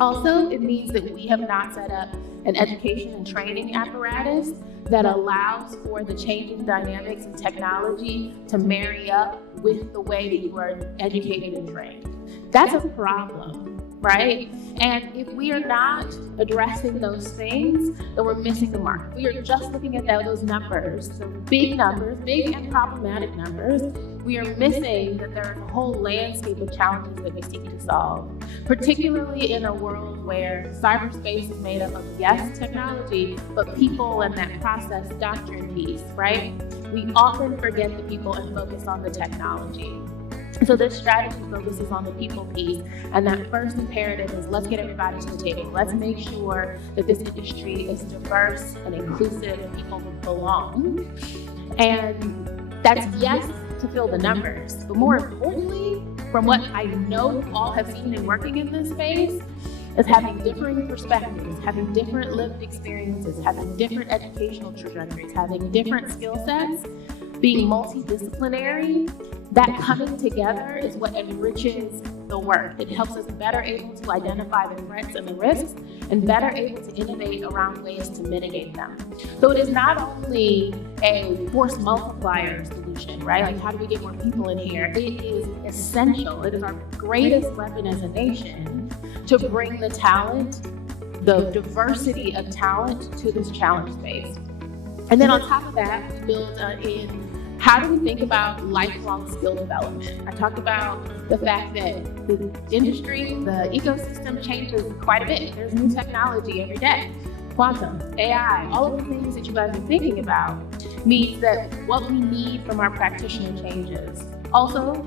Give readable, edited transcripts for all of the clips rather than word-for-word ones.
Also, it means that we have not set up an education and training apparatus that allows for the changing dynamics and technology to marry up with the way that you are educated and trained. That's a problem, right? And if we are not addressing those things, then we're missing the mark. We are just looking at those numbers, the big numbers, big and problematic numbers. We are missing that there is a whole landscape of challenges that we seek to solve, particularly in a world where cyberspace is made up of, yes, technology, but people and that process doctrine piece, right? We often forget the people and focus on the technology. So this strategy focuses on the people piece, and that first imperative is let's get everybody to the table. Let's make sure that this industry is diverse and inclusive and people belong. And that's yes to fill the numbers, but more importantly, from what I know you all have seen in working in this space, is having differing perspectives, having different lived experiences, having different educational trajectories, having different skill sets, being multidisciplinary. That coming together is what enriches the work. It helps us better able to identify the threats and the risks and better able to innovate around ways to mitigate them. So it is not only a force multiplier solution, right? Like how do we get more people in here? It is essential. It is our greatest weapon as a nation to bring the talent, the diversity of talent to this challenge space. And then on top of that, we build in how do we think about lifelong skill development? I talked about the fact that the industry, the ecosystem changes quite a bit. There's new technology every day. Quantum, AI, all of the things that you guys are thinking about means that what we need from our practitioner changes. Also,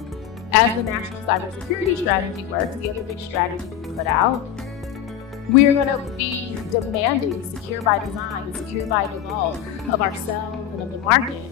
as the National Cybersecurity Strategy works, the other big strategy we put out, we're going to be demanding secure by design, secure by default of ourselves and of the market.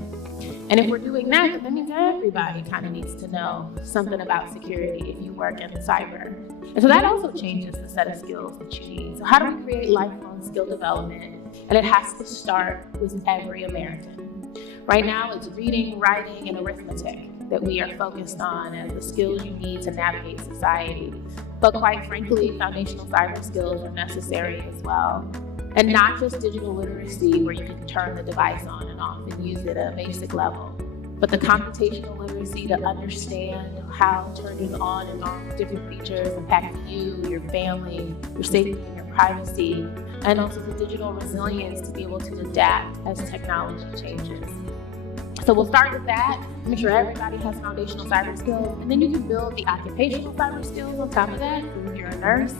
And if we're doing that, that means everybody kind of needs to know something about security if you work in cyber. And so that also changes the set of skills that you need. So how do we create lifelong skill development? And it has to start with every American. Right now, it's reading, writing, and arithmetic that we are focused on as the skills you need to navigate society. But quite frankly, foundational cyber skills are necessary as well. And not just digital literacy where you can turn the device on and off and use it at a basic level, but the computational literacy to understand how turning on and off different features impact you, your family, your safety and your privacy, and also the digital resilience to be able to adapt as technology changes. So we'll start with that, make sure everybody has foundational cyber skills, and then you can build the occupational cyber skills on top of that. So if you're a nurse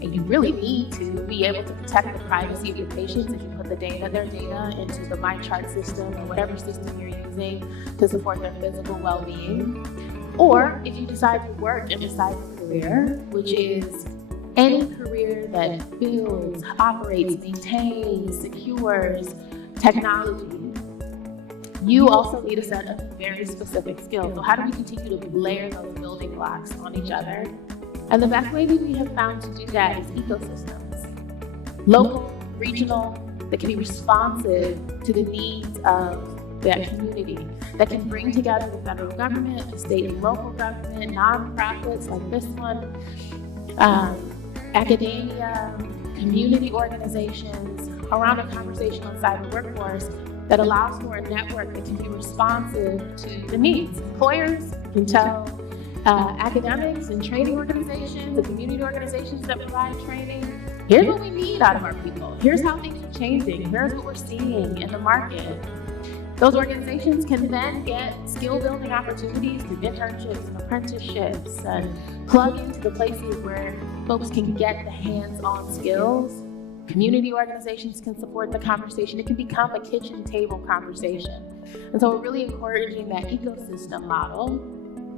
and you really need to be able to protect the privacy of your patients if you put their data into the MyChart system or whatever system you're using to support their physical well-being. Or if you decide to work in a cyber career, which is any career that builds, operates, maintains, secures technology, you also need a set of very specific skills. So how do we continue to layer those building blocks on each other? And the best way that we have found to do that is ecosystems. Local, regional, that can be responsive to the needs of that community, that can bring together the federal government, the state and local government, nonprofits like this one, academia, community organizations, around a conversation on cyber workforce that allows for a network that can be responsive to the needs. Employers can tell academics and training organizations and community organizations that provide training, here's what we need out of our people. Here's how things are changing. Here's what we're seeing in the market. Those organizations can then get skill building opportunities through internships and apprenticeships and plug into the places where folks can get the hands-on skills. Community organizations can support the conversation. It can become a kitchen table conversation. And so we're really encouraging that ecosystem model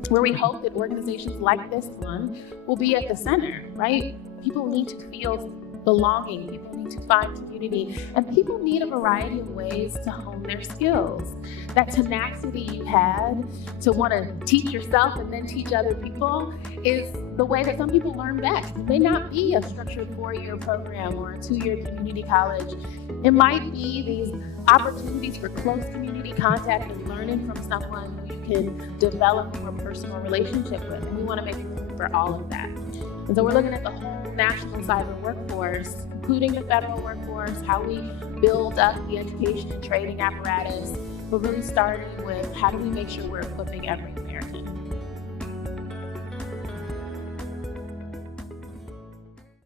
where we hope that organizations like this one will be at the center, right? People need to feel belonging, people need to find community, and people need a variety of ways to hone their skills. That tenacity you had to want to teach yourself and then teach other people is the way that some people learn best. It may not be a structured 4-year program or a 2-year community college. It might be these opportunities for close community contact and learning from someone who you can develop a more personal relationship with, and we want to make room for all of that. And so we're looking at the whole national cyber workforce, including the federal workforce, how we build up the education and training apparatus, but really starting with how do we make sure we're equipping every